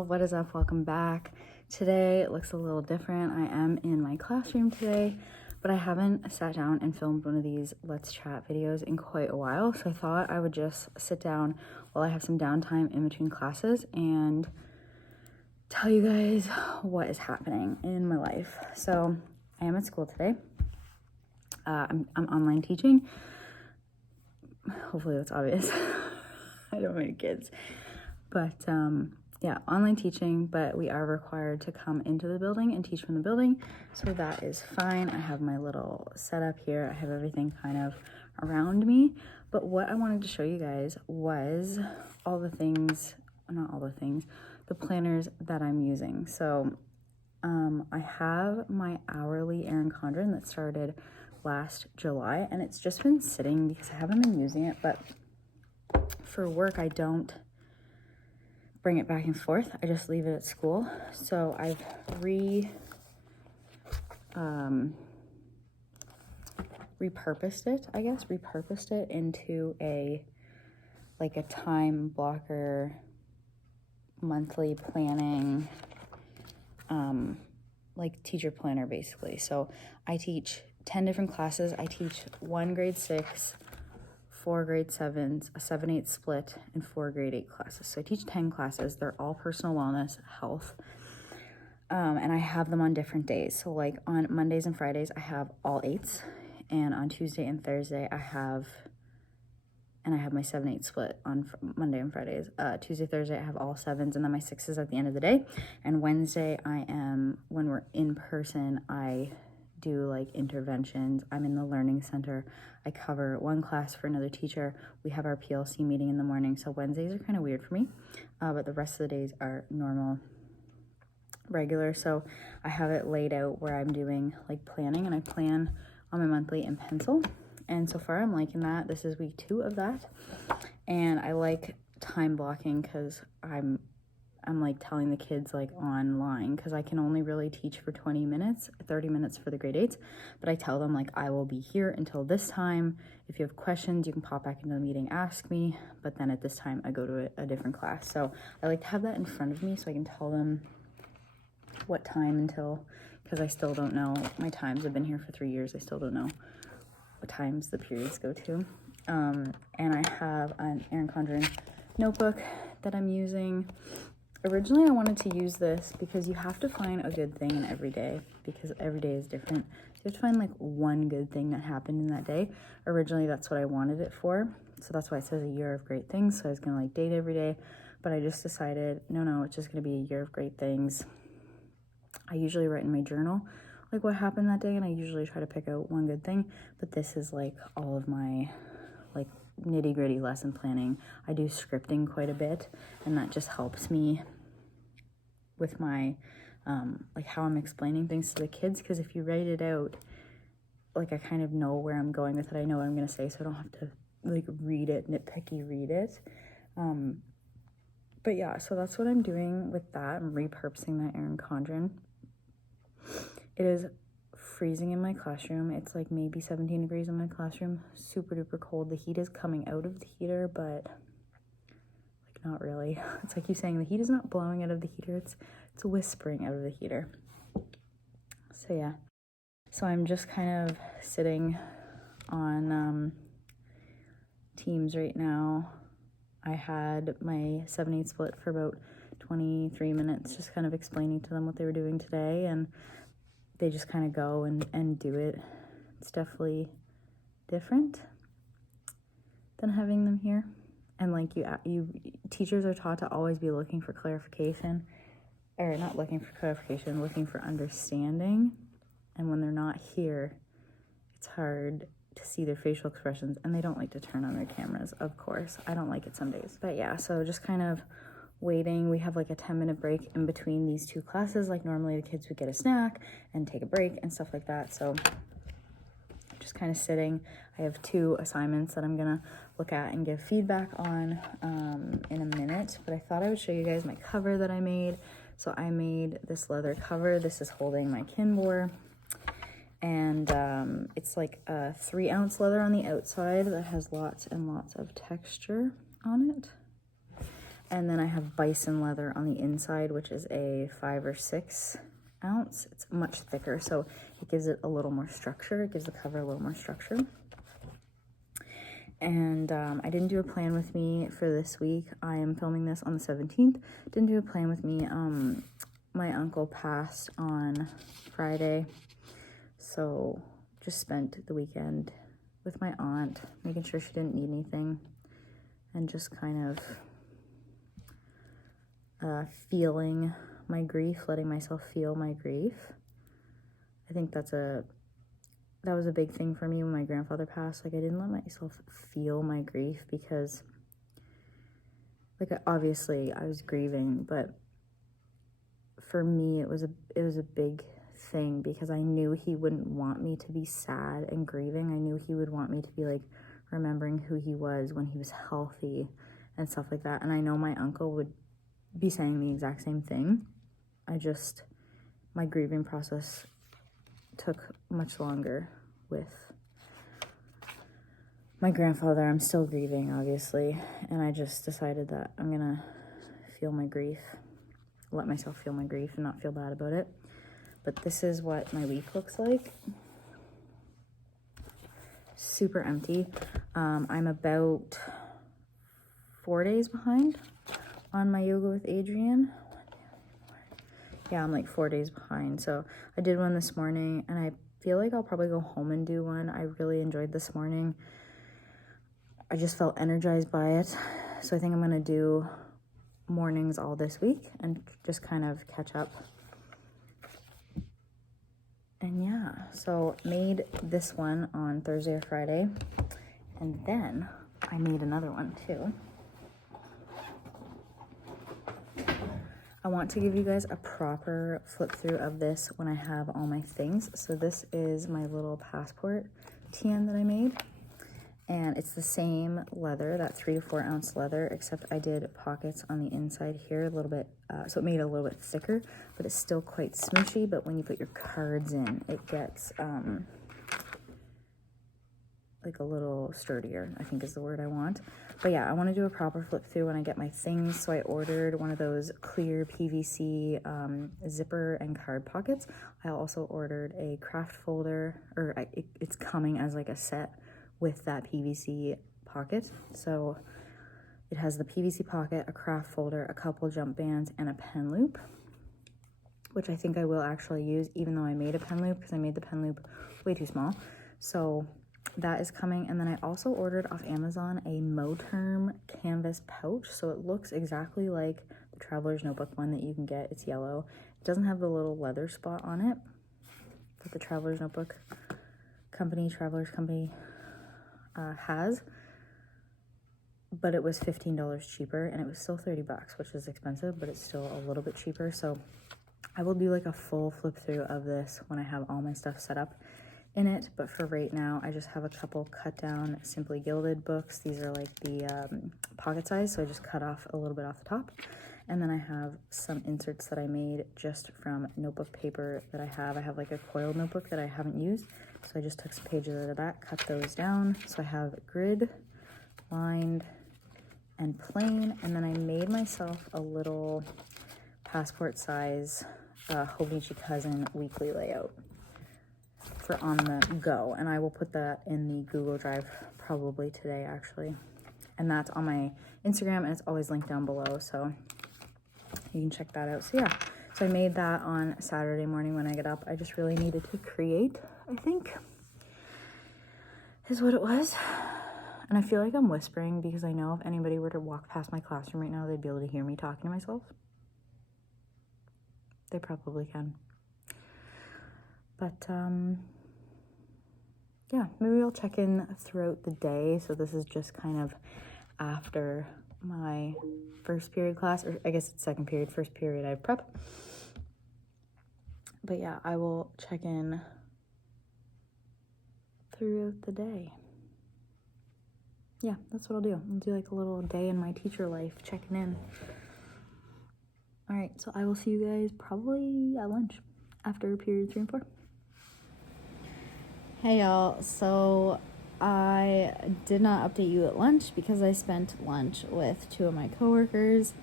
y'all, what is up? Welcome back. Today it looks a little different. I am in my classroom today, but I haven't sat down and filmed one of these Let's Chat videos in quite a while, so I thought I would just sit down while I have some downtime in between classes and tell you guys what is happening in my life. So I am at school today. I'm online teaching. Hopefully that's obvious. I don't have any kids. But yeah, online teaching, but we are required to come into the building and teach from the building. So that is fine. I have my little setup here. I have everything kind of around me. But what I wanted to show you guys was all the things, not all the things, the planners that I'm using. So I have my hourly Erin Condren that started last July, and it's just been sitting because I haven't been using it, but for work I don't bring it back and forth. I just leave it at school. So I've repurposed it into a time blocker monthly planning teacher planner basically. So I teach 10 different classes. I teach 1 grade 6, 4 grade 7s, a 7/8 split, and 4 grade 8 classes. So I teach 10 classes. They're all personal wellness, health, and I have them on different days. So like on Mondays and Fridays, I have all 8s, and on Tuesday and Thursday, I have my 7/8 split on Monday and Fridays. Tuesday, Thursday, I have all 7s, and then my 6s at the end of the day. And Wednesday, when we're in person, I do like interventions. I'm in the learning center. I cover 1 class for another teacher. We have our PLC meeting in the morning. So Wednesdays are kind of weird for me, but the rest of the days are normal, regular. So I have it laid out where I'm doing like planning, and I plan on my monthly in pencil. And so far I'm liking that. This is week 2 of that. And I like time blocking because I'm like telling the kids like online, because I can only really teach for 20 minutes, 30 minutes for the grade 8s, but I tell them like I will be here until this time. If you have questions, you can pop back into the meeting, ask me, but then at this time I go to a different class. So I like to have that in front of me so I can tell them what time until, because I still don't know my times. I've been here for 3 years. I still don't know what times the periods go to. And I have an Erin Condren notebook that I'm using. Originally, I wanted to use this because you have to find a good thing in every day, because every day is different. So you have to find like one good thing that happened in that day. Originally, that's what I wanted it for. So that's why it says a year of great things. So I was going to like date every day, but I just decided, no, it's just going to be a year of great things. I usually write in my journal like what happened that day, and I usually try to pick out one good thing, but this is like all of my like nitty-gritty lesson planning. I do scripting quite a bit, and that just helps me with my like how I'm explaining things to the kids, because if you write it out, like I kind of know where I'm going with it. I know what I'm going to say, so I don't have to like read it, nitpicky read it. But yeah, so that's what I'm doing with that. I'm repurposing that Erin Condren. It is freezing in my classroom. It's like maybe 17 degrees in my classroom. Super duper cold. The heat is coming out of the heater, but like not really. It's like you saying the heat is not blowing out of the heater. It's whispering out of the heater. So yeah. So I'm just kind of sitting on Teams right now. I had my 7/8 split for about 23 minutes, just kind of explaining to them what they were doing today, and they just kind of go and do it. It's definitely different than having them here. And like you teachers are taught to always be looking for clarification, or not looking for clarification, looking for understanding. And when they're not here, it's hard to see their facial expressions, and they don't like to turn on their cameras, of course. I don't like it some days. But yeah, so just kind of waiting. We have like a 10-minute break in between these 2 classes. Like normally the kids would get a snack and take a break and stuff like that. So just kind of sitting. I have 2 assignments that I'm gonna look at and give feedback on in a minute, but I thought I would show you guys my cover that I made. So I made this leather cover. This is holding my Kinbor, and it's like a 3-ounce leather on the outside that has lots and lots of texture on it. And then I have bison leather on the inside, which is a 5 or 6 ounce. It's much thicker, so it gives it a little more structure. It gives the cover a little more structure. And I didn't do a plan with me for this week. I am filming this on the 17th. Didn't do a plan with me. My uncle passed on Friday, so just spent the weekend with my aunt, making sure she didn't need anything, and just kind of feeling my grief, letting myself feel my grief. I think that was a big thing for me when my grandfather passed. Like, I didn't let myself feel my grief because, like, obviously I was grieving, but for me it was a big thing because I knew he wouldn't want me to be sad and grieving. I knew he would want me to be like remembering who he was when he was healthy and stuff like that. And I know my uncle would be saying the exact same thing. My grieving process took much longer with my grandfather. I'm still grieving, obviously, and I just decided that I'm gonna feel my grief, let myself feel my grief and not feel bad about it. But this is what my week looks like. Super empty. I'm about 4 days behind on my yoga with Adrian. Yeah, I'm like 4 days behind. So I did one this morning, and I feel like I'll probably go home and do one. I really enjoyed this morning. I just felt energized by it. So I think I'm going to do mornings all this week and just kind of catch up. And yeah, so made this one on Thursday or Friday. And then I made another one too. I want to give you guys a proper flip through of this when I have all my things. So this is my little passport TN that I made. And it's the same leather, that 3 to 4 ounce leather, except I did pockets on the inside here a little bit. So it made it a little bit thicker, but it's still quite smooshy. But when you put your cards in, it gets like a little sturdier, I think is the word I want. But yeah, I want to do a proper flip through when I get my things. So I ordered one of those clear PVC zipper and card pockets. I also ordered a craft folder, or it's coming as like a set with that PVC pocket. So it has the PVC pocket, a craft folder, a couple jump bands, and a pen loop, which I think I will actually use, even though I made a pen loop, because I made the pen loop way too small. So that is coming. And then I also ordered off Amazon a Moterm canvas pouch. So it looks exactly like the Traveler's Notebook one that you can get. It's yellow. It doesn't have the little leather spot on it that the Traveler's Notebook company, Traveler's Company has. But it was $15 cheaper, and it was still $30, which is expensive, but it's still a little bit cheaper. So I will do like a full flip through of this when I have all my stuff set up in it. But for right now, I just have a couple cut down Simply Gilded books. These are like the pocket size, so I just cut off a little bit off the top. And then I have some inserts that I made just from notebook paper that I have. I have like a coiled notebook that I haven't used, so I just took some pages out of that, cut those down. So I have grid, lined, and plain. And then I made myself a little passport size Hobo Cousin weekly layout for on the go, and I will put that in the Google Drive probably today actually, and that's on my Instagram, and it's always linked down below, so you can check that out. So yeah, so I made that on Saturday morning when I get up. I just really needed to create, I think is what it was. And I feel like I'm whispering because I know if anybody were to walk past my classroom right now, they'd be able to hear me talking to myself. They probably can. But yeah, maybe I'll check in throughout the day. So this is just kind of after my first period class, or I guess it's second period. First period I have prep. But yeah, I will check in throughout the day. Yeah, that's what I'll do. I'll do like a little day in my teacher life, checking in. All right, so I will see you guys probably at lunch after period 3 and 4. Hey y'all, so I did not update you at lunch because I spent lunch with 2 of my coworkers,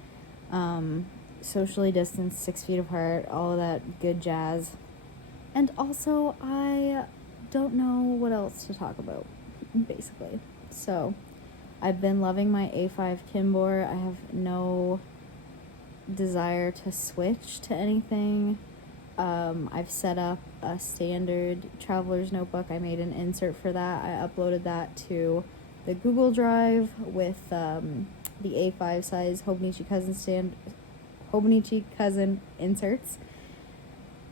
socially distanced, 6 feet apart, all of that good jazz. And also, I don't know what else to talk about, basically. So, I've been loving my A5 Kinbor. I have no desire to switch to anything. I've set up a standard traveler's notebook. I made an insert for that. I uploaded that to the Google Drive with the A5 size Hobonichi cousin inserts.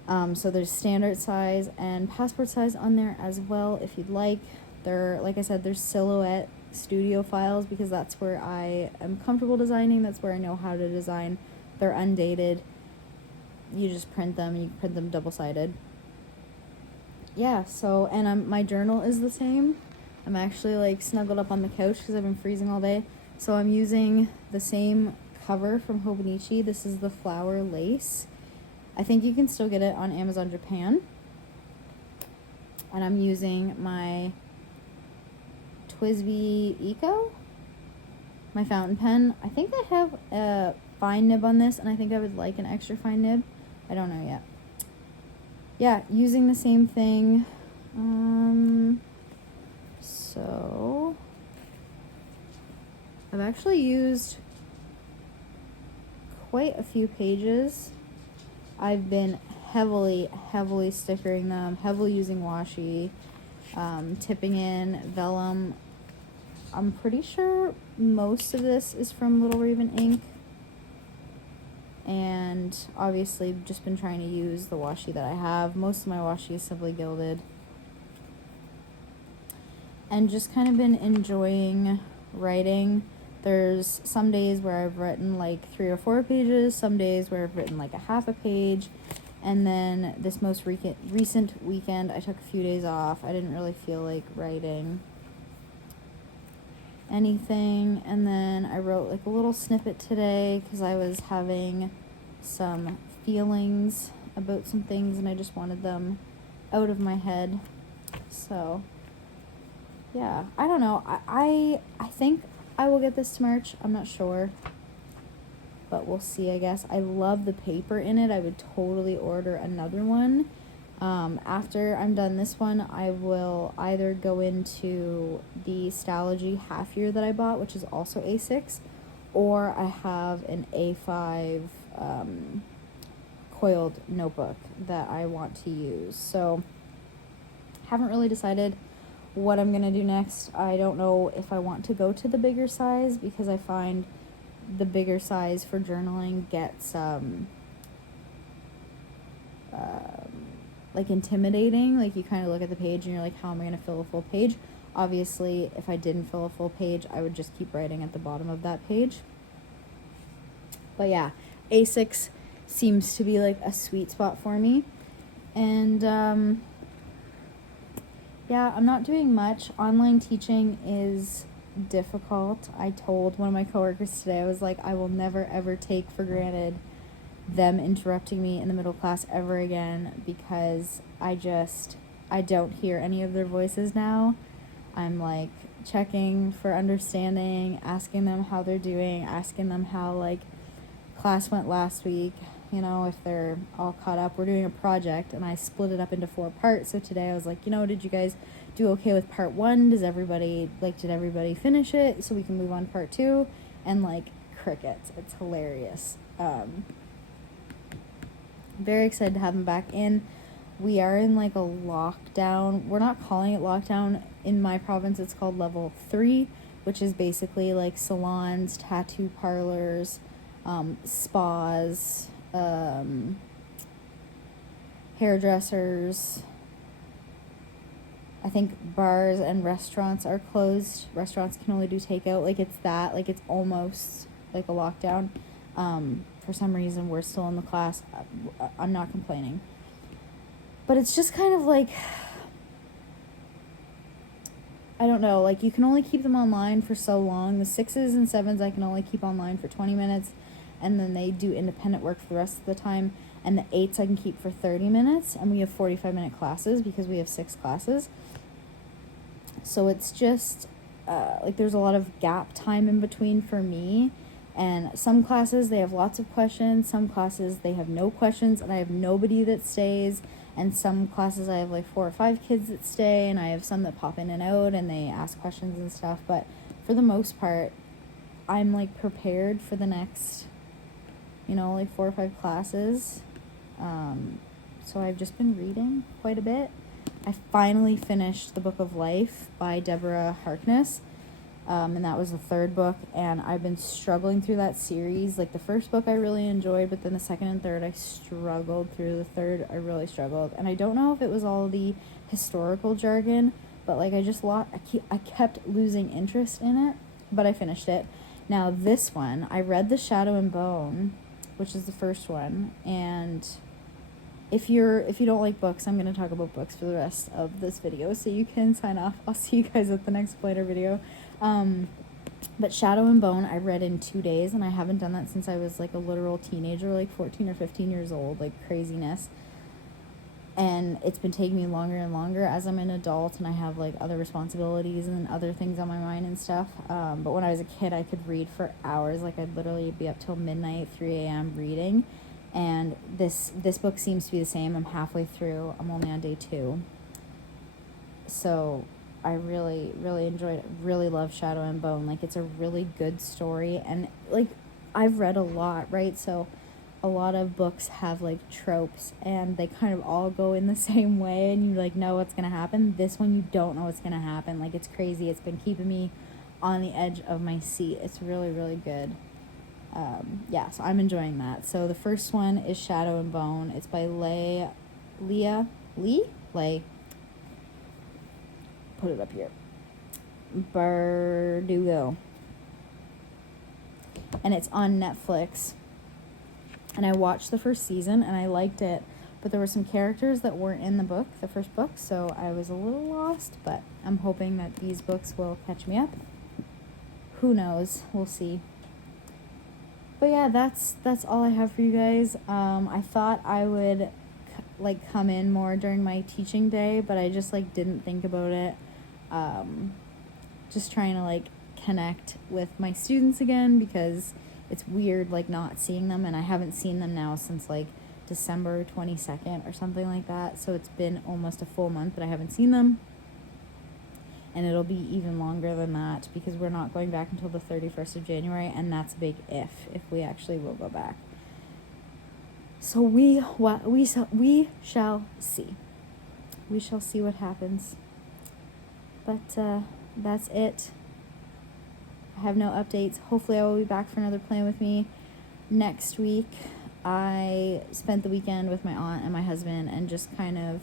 So there's standard size and passport size on there as well if you'd like. Like I said, there's silhouette studio files because that's where I am comfortable designing. That's where I know how to design. They're undated. You just print them. You print them double-sided. Yeah, so, and my journal is the same. I'm actually, like, snuggled up on the couch because I've been freezing all day. So I'm using the same cover from Hobonichi. This is the flower lace. I think you can still get it on Amazon Japan. And I'm using my Twisby Eco, my fountain pen. I think I have a fine nib on this, and I think I would like an extra fine nib. I don't know yet. Yeah, using the same thing. So I've actually used quite a few pages. I've been heavily stickering them, heavily using washi, tipping in vellum. I'm pretty sure most of this is from Little Raven ink. And obviously just been trying to use the washi that I have. Most of my washi is simply gilded. And just kind of been enjoying writing. There's some days where I've written like 3 or 4 pages, some days where I've written like a half a page. And then this most recent weekend, I took a few days off. I didn't really feel like writing anything. And then I wrote like a little snippet today because I was having some feelings about some things and I just wanted them out of my head. So yeah, I don't know. I think I will get this to March. I'm not sure, but we'll see, I guess. I love the paper in it. I would totally order another one. After I'm done this one, I will either go into the Stalogy half year that I bought, which is also A6, or I have an A5 coiled notebook that I want to use. So haven't really decided what I'm gonna do next. I don't know if I want to go to the bigger size because I find the bigger size for journaling gets like intimidating. Like you kind of look at the page and you're like, how am I going to fill a full page? Obviously, if I didn't fill a full page, I would just keep writing at the bottom of that page. But yeah, A6 seems to be like a sweet spot for me. And yeah, I'm not doing much. Online teaching is difficult. I told one of my coworkers today, I was like, I will never ever take for granted them interrupting me in the middle class ever again because I don't hear any of their voices now. I'm like checking for understanding, asking them how they're doing, asking them how like class went last week, you know, if they're all caught up. We're doing a project and I split it up into 4 parts. So today I was like, you know, did you guys do okay with part 1? Did everybody finish it so we can move on to part 2? And like crickets. It's hilarious. Very excited to have them back in. We are in like a lockdown. We're not calling it lockdown. In my province, it's called level 3, which is basically like salons, tattoo parlors, spas, hairdressers. I think bars and restaurants are closed. Restaurants can only do takeout. Like it's almost like a lockdown. For some reason, we're still in the class. I'm not complaining. But it's just kind of like, I don't know, like you can only keep them online for so long. The 6s and 7s I can only keep online for 20 minutes, and then they do independent work for the rest of the time. And the 8s I can keep for 30 minutes, and we have 45-minute classes because we have 6 classes. So it's just, like, there's a lot of gap time in between for me. And some classes, they have lots of questions. Some classes, they have no questions, and I have nobody that stays. And some classes, I have, like, 4 or 5 kids that stay, and I have some that pop in and out, and they ask questions and stuff. But for the most part, I'm, like, prepared for the next, like, 4 or 5 classes. So I've just been reading quite a bit. I finally finished The Book of Life by Deborah Harkness. And that was the 3rd book, and I've been struggling through that series. Like, the first book I really enjoyed, but then the 2nd and 3rd I struggled through. The 3rd I really struggled, and I don't know if it was all the historical jargon, but, like, I kept losing interest in it, but I finished it. Now this one, I read The Shadow and Bone, which is the first one, and if you don't like books, I'm going to talk about books for the rest of this video, so you can sign off. I'll see you guys at the next planner video. But Shadow and Bone I read in 2 days, and I haven't done that since I was, like, a literal teenager, like 14 or 15 years old, like, craziness. And it's been taking me longer and longer as I'm an adult, and I have, like, other responsibilities and other things on my mind and stuff. But when I was a kid, I could read for hours. Like, I'd literally be up till midnight, 3 a.m. reading. And this book seems to be the same. I'm halfway through. I'm only on day 2. So I really, really enjoyed it. Really love Shadow and Bone. Like, it's a really good story. And, like, I've read a lot, right? So a lot of books have, like, tropes, and they kind of all go in the same way, and you, like, know what's going to happen. This one, you don't know what's going to happen. Like, it's crazy. It's been keeping me on the edge of my seat. It's really, really good. Yeah, so I'm enjoying that. So the first one is Shadow and Bone. It's by Leah. Put it up here. Bardugo. And it's on Netflix. And I watched the first season, and I liked it. But there were some characters that weren't in the first book, so I was a little lost. But I'm hoping that these books will catch me up. Who knows? We'll see. But yeah, that's all I have for you guys. I thought I would come in more during my teaching day, but I just didn't think about it. Just trying to connect with my students again, because it's weird not seeing them, and I haven't seen them now since December 22nd or something like that. So it's been almost a full month that I haven't seen them. And it'll be even longer than that, because we're not going back until the 31st of January, and that's a big if we actually will go back. So we shall see. We shall see what happens. But that's it. I have no updates. Hopefully I will be back for another Plan With Me next week. I spent the weekend with my aunt and my husband and just kind of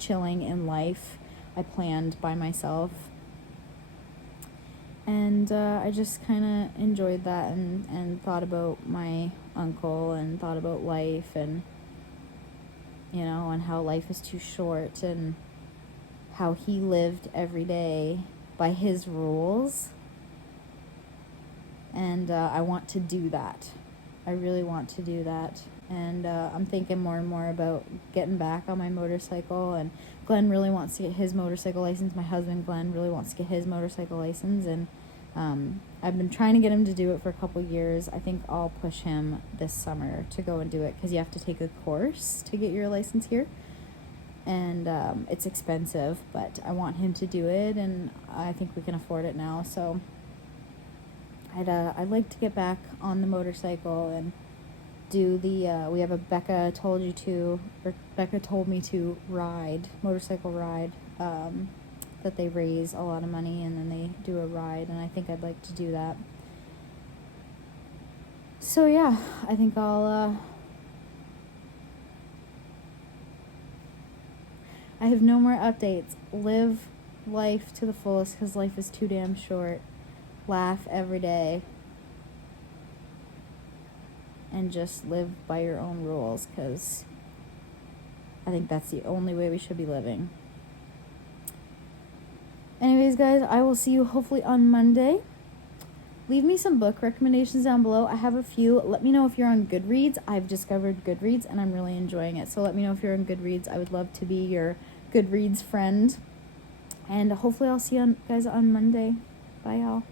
chilling in life. I planned by myself, and I just kind of enjoyed that, and thought about my uncle, and thought about life, and and how life is too short, and how he lived every day by his rules. And I want to do that. I really want to do that. And I'm thinking more and more about getting back on my motorcycle. And Glenn really wants to get his motorcycle license. My husband, Glenn, really wants to get his motorcycle license. And I've been trying to get him to do it for a couple years. I think I'll push him this summer to go and do it, because you have to take a course to get your license here. And it's expensive, but I want him to do it, and I think we can afford it now. So I'd like to get back on the motorcycle and do the we have a Becca told me to ride, motorcycle ride, that they raise a lot of money, and then they do a ride, and I think I'd like to do that. So yeah, I think I have no more updates. Live life to the fullest, because life is too damn short. Laugh every day. And just live by your own rules, because I think that's the only way we should be living. Anyways, guys, I will see you hopefully on Monday. Leave me some book recommendations down below. I have a few. Let me know if you're on Goodreads. I've discovered Goodreads, and I'm really enjoying it. So let me know if you're on Goodreads. I would love to be your Goodreads friend. And hopefully I'll see you guys on Monday. Bye, y'all.